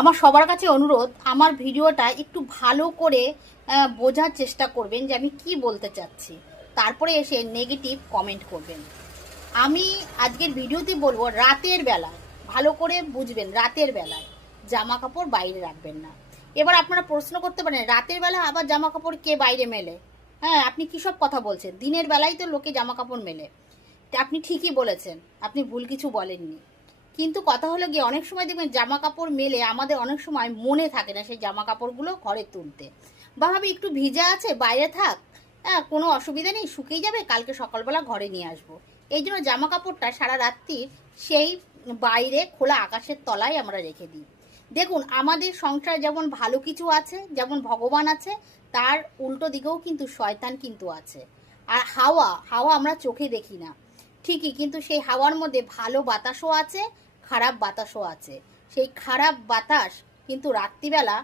আমার সবার কাছে অনুরোধ, আমার ভিডিওটা একটু ভালো করে বোঝার চেষ্টা করবেন যে আমি কি বলতে চাচ্ছি, তারপরে এসে নেগেটিভ কমেন্ট করবেন। আমি আজকের ভিডিওতে বলবো রাতের বেলায় ভালো করে বুঝবেন, রাতের বেলায় জামা কাপড় বাইরে রাখবেন না। এবার আপনারা প্রশ্ন করতে পারেন, রাতের বেলা আবার জামা কাপড় কে বাইরে মেলে? হ্যাঁ, আপনি কী সব কথা বলছেন? দিনের বেলায় তো লোকে জামা কাপড় মেলে। আপনি ঠিকই বলেছেন, আপনি ভুল কিছু বলেননি। কিন্তু কথা হলো গিয়ে অনেক সময় দেখবেন জামা কাপড় মেলে আমাদের অনেক সময় মনে থাকে না সেই জামা কাপড়গুলো ঘরে তুলতে, বা ভাবি একটু ভিজা আছে বাইরে থাক, হ্যাঁ কোনো অসুবিধা নেই, শুকিয়ে যাবে, কালকে সকালবেলা ঘরে নিয়ে আসবো। এই জন্য জামা কাপড়টা সারা রাত্রি সেই বাইরে খোলা আকাশের তলায় আমরা রেখে দিই। দেখুন, আমাদের সংসার যেমন ভালো কিছু আছে, যেমন ভগবান আছে, তার উল্টো দিকেও কিন্তু শয়তান কিন্তু আছে। আর হাওয়া হাওয়া আমরা চোখে দেখি না ঠিকই, কিন্তু সেই হাওয়ার মধ্যে ভালো বাতাসও আছে, খারাপ বাতাসও আছে। সেই খারাপ বাতাস কিন্তু রাত্রিবেলা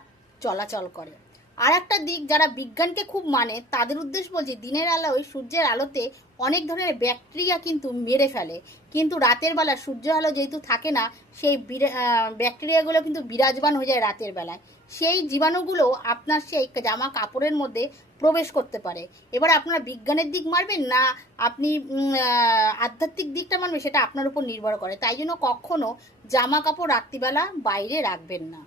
চলাচল করে। আর একটা দিক, যারা বিজ্ঞানকে খুব মানে তাদের উদ্দেশ্য বলছি, দিনের আলোয় সূর্যের আলোতে অনেক ধরনের ব্যাকটেরিয়া কিন্তু মেরে ফেলে, কিন্তু রাতের বেলা সূর্য আলো যেহেতু থাকে না, সেই ব্যাকটেরিয়াগুলো কিন্তু বিরাজমান হয়ে যায় রাতের বেলায়। সেই জীবাণুগুলো আপনার সেই জামা কাপড়ের মধ্যে প্রবেশ করতে পারে। এবার আপনারা বিজ্ঞানের দিক মানবেন না আপনি আধ্যাত্মিক দিকটা মানবেন, সেটা আপনার উপর নির্ভর করে। তাই জন্য কখনো জামা কাপড় রাত্রিবেলা বাইরে রাখবেন না।